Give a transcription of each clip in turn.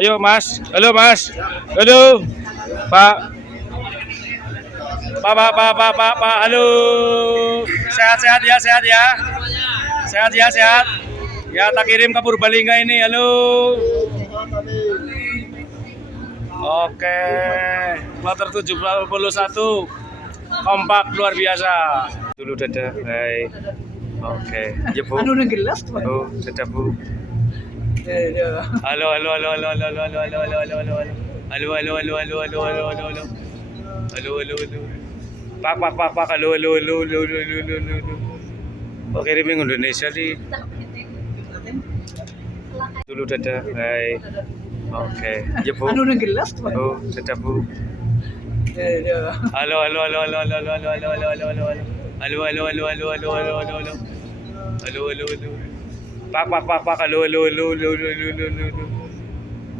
Ayo Mas, halo Mas, halo Pak, Pak, halo, sehat-sehat ya, sehat. Ya, tak kirim ke Purbalingga ini, halo. Oke, kloter 71, kompak luar biasa. Dulu dadah, hai. Oke, ya Bu. Anu gelas tuh. Oh, dadah Bu. Halo. Halo. Pak, halo. Kok kirimin Indonesia sih? Dulu dadah, hai. Oke, ya Bu. Anu gelas tuh. Oh, dadah Bu. Halo. Halo. Pak, halo.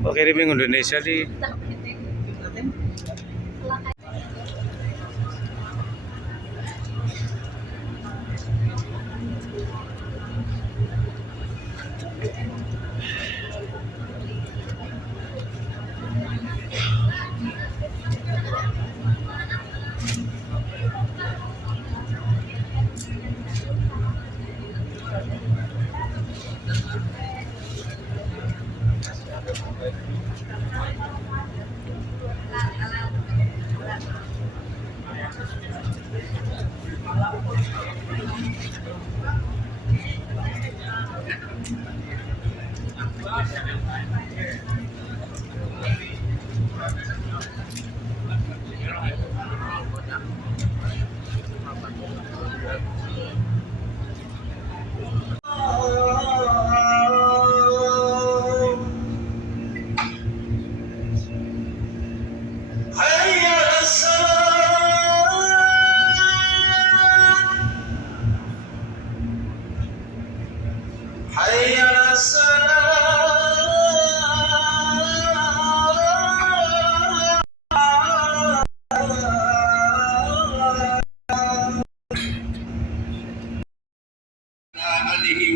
Kok kirimin Indonesia sih?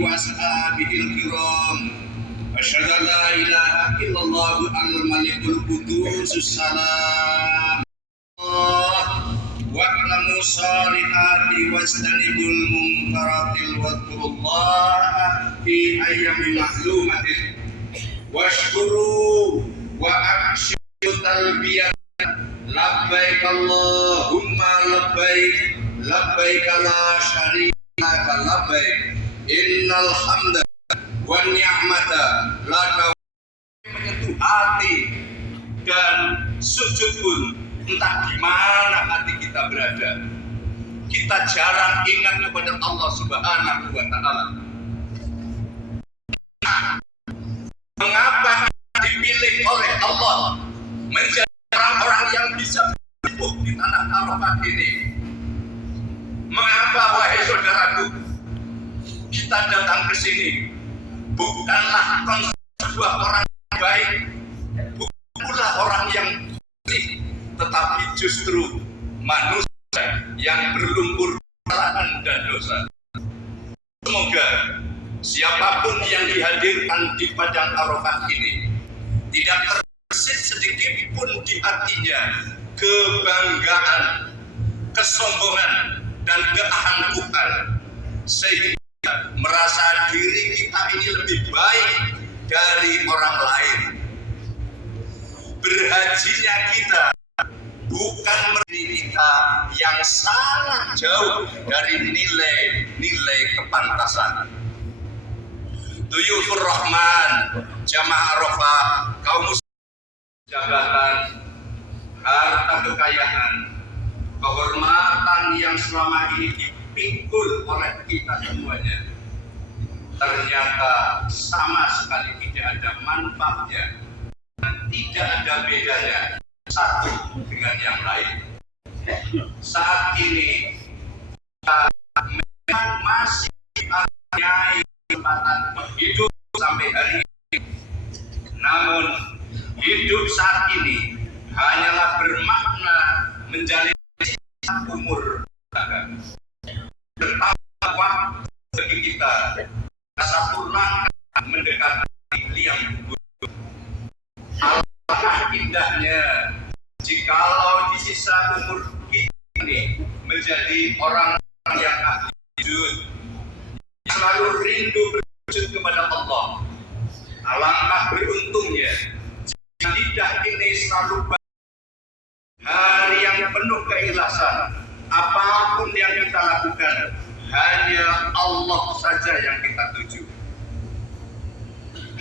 Washabihil kiram asyhadu an la ilaha illallah al-malikul qudusus salam wa'lamu sholihati wastanibul munkaratil wadkurullaha fi ayyamin ma'lumatin washkuru wa akshidu talbiyat labbaik Allahumma labbaik la syarika laka labbaik innal hamda wan ni'mata laka. Menyentuh hati dan sujud pun entah di mana hati kita berada, kita jarang ingat kepada Allah Subhanahu wa taala. Mengapa dipilih oleh Allah menjadi orang-orang yang bisa bertumbuh di tanah Arafah ini? Mengapa wahai saudaraku kita datang ke sini? Bukanlah sebuah orang yang baik, bukanlah orang yang bersih, tetapi justru manusia yang berlumpur kesalahan dan dosa. Semoga siapapun yang dihadirkan di padang Arafah ini tidak terbesit sedikit pun di hatinya kebanggaan, kesombongan, dan keangkuhan, sehingga merasa diri kita ini lebih baik dari orang lain. Berhajinya kita bukan diri kita yang sangat jauh dari nilai-nilai kepantasan. Duyufur Rahman, jamaah Arafah, kaum muslimin, jabatan, harta kekayaan, kehormatan yang selama ini dipikul oleh kita semuanya, ternyata sama sekali tidak ada manfaatnya, tidak ada bedanya satu dengan yang lain. Saat ini kita memang masih punya kesempatan hidup sampai hari ini, namun hidup saat ini hanyalah bermakna menjalani umur bertambah waktu bagi kita rasa pulang mendekati liang kubur. indahnya jikalau di sisa umur kita ini menjadi orang yang ahli sujud, selalu rindu bersujud kepada Allah. Alangkah beruntungnya jika lidah ini selalu hari yang penuh keikhlasan. Apapun yang kita lakukan, hanya Allah saja yang kita tuju.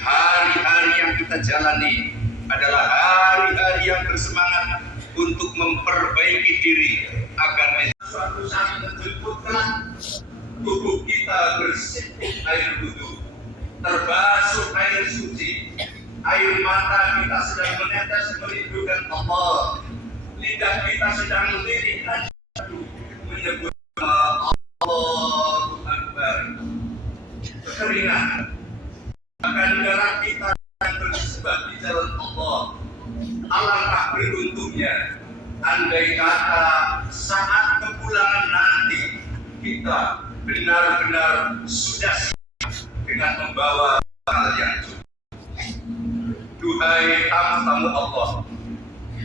Hari-hari yang kita jalani adalah hari-hari yang bersemangat untuk memperbaiki diri agar suatu saat menjemputkan tubuh kita bersih air wudu, terbasuh air suci, air mata kita sedang menetes merindukan Allah, lidah kita sedang melirik menyebut Allahu Akbar. Kekeringan akan darah kita yang bersebab di jalan Allah. Alangkah beruntungnya andai kata saat kepulangan nanti kita benar-benar sudah siap dengan membawa hal yang cukup. Duhai tamu-tamu Allah,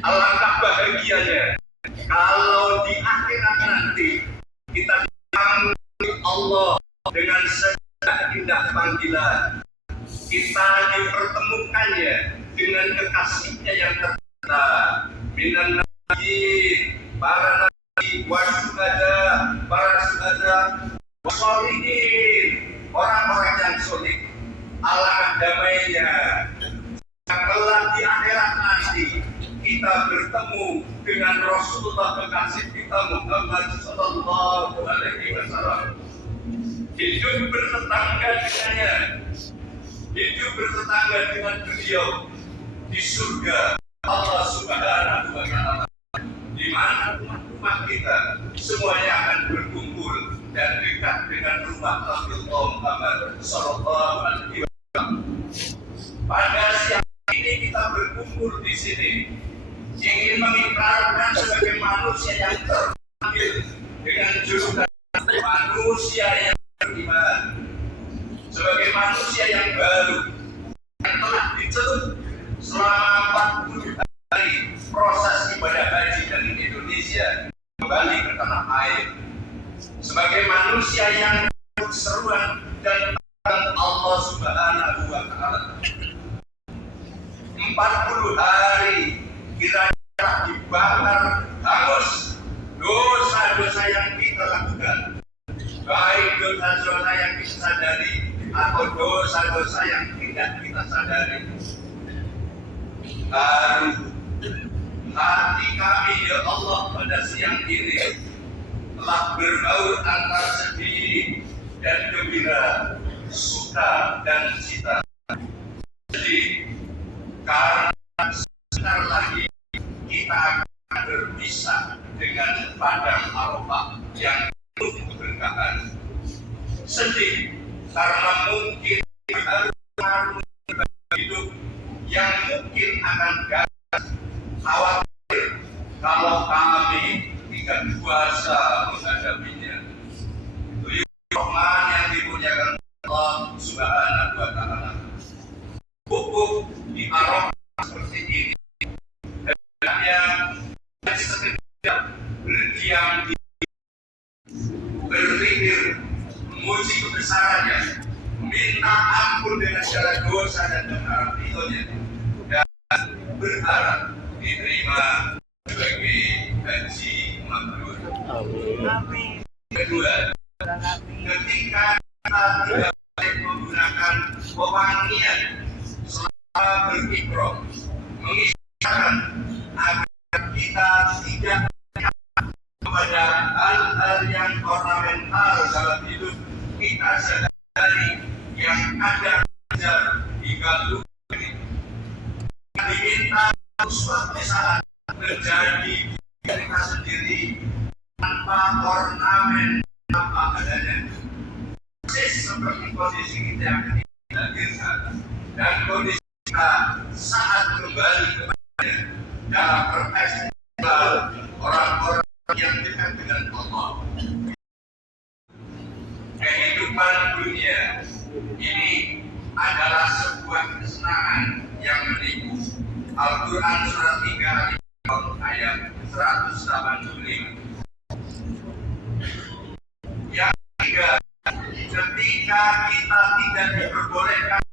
alangkah bahagianya kalau di akhirat nanti kita dipanggil Allah dengan indah panggilan. Kita dipertemukannya dengan kekasihnya yang tercinta, minan nabiyyin, para nabi, para syuhada, sholihin, orang-orang yang soleh. Alangkah damainya kelak di akhirat nanti kita bertemu dengan Rasulullah kekasih kita Muhammad sallallahu alaihi wasallam. Hidup bertetangga dengannya, hidup bertetangga dengan beliau di surga Allah Subhanahu wa Ta'ala, di mana rumah-rumah kita semuanya akan berkumpul dan dekat dengan rumah Rasulullah Muhammad sallallahu alaihi wasallam. Pada siang ini kita berkumpul di sini ingin mengikrarkan sebagai manusia yang terpanggil dengan julukan manusia yang beriman, sebagai manusia yang baru yang telah dicelup selama 40 hari proses ibadah haji dari Indonesia kembali ke tanah air, sebagai manusia yang seruan dan Allah Subhanahu wa Ta'ala. 40 hari kira-kira dibakar hangus dosa-dosa yang kita lakukan, baik dosa-dosa yang kita sadari atau dosa-dosa yang tidak kita sadari. Lalu hati kami ya Allah pada siang ini telah berbaur antara sedih dan gembira, suka dan cita. Sedih karena sebentar lagi kita akan berpisah dengan padang Arafah yang penuh keberkahan. Sedih karena mungkin harus hidup yang mungkin akan gagal. Khawatir kalau kami tidak kuasa menghadapinya. Rahman yang dimuliakan Allah Subhanahu wa Ta'ala, pupuk di Arafah seperti ini dan yang sekedar berdiam di berpikir memuji kebesarannya, minta ampun dengan segala dosa dan berharap ridhonya, dan berharap diterima sebagai haji mabrur. Amin. Kedua, ketika kita tidak boleh menggunakan pewangian selama berikram, mengisahkan agar kita tidak kepada hal-hal yang ornamental dalam hidup kita sehari yang ada di kalung ini. Diminta suatu saat menjadi kita sendiri tanpa ornamen apa adanya. Persis seperti kondisi kita yang dilahirkan dan kondisi kita saat kembali kepada dalam perspektif orang-orang yang dekat dengan Allah. Kehidupan dunia ini adalah sebuah kesenangan yang menipu. Al-Quran surat 3 ayat 185. Yang ketiga, ketika kita tidak diperbolehkan